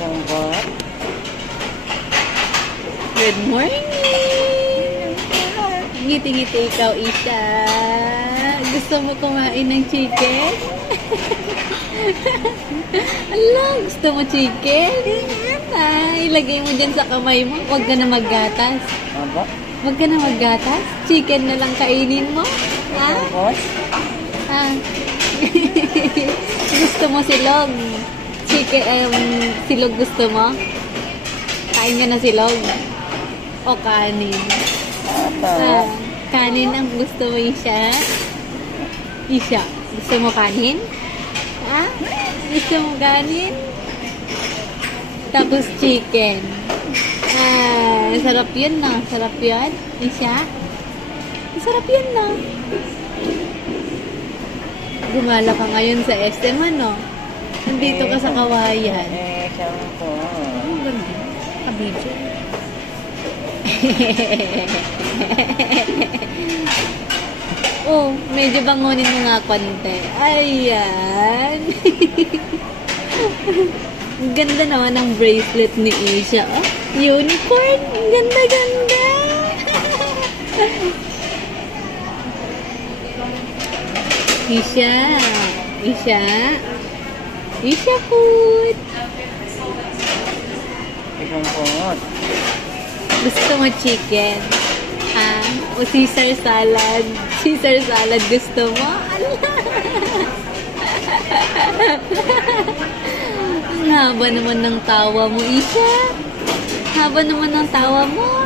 Lambot. Good morning! Ngiti-ngiti ikaw, Isha. Gusto mo kumain ng chicken? Ala, gusto mo chicken? Ilagay mo dyan sa kamay mo. Huwag ka na maggatas. Aba. Huwag ka na maggatas. Chicken na lang kainin mo. Ha? Lambot. Ha? Gusto mo silog? Chicken, silog gusto mo? Kain ka na silog? O kanin? Ata. Kanin ang gusto mo, Isha? Isha, gusto mo kanin? Ha? Gusto mo kanin? Tapos chicken. Sarap yun, no? Sarap yun, Isha? Sarap yun, no? Gumala ka ngayon sa SM, ano? Nandito ka sa Kawayan. Siyang po. Ang ganda. Kabidyo. Oh, medyo bangunin mo nga konti. Ayan. Ang ganda naman ng bracelet ni Isha. Oh, unicorn. Ang ganda-ganda. Isha. Isha. Isha food. Siyang po. Gusto mo chicken? O Caesar salad? Caesar salad gusto mo? Ang haba naman ng tawa mo, Isha. Haba naman ng tawa mo.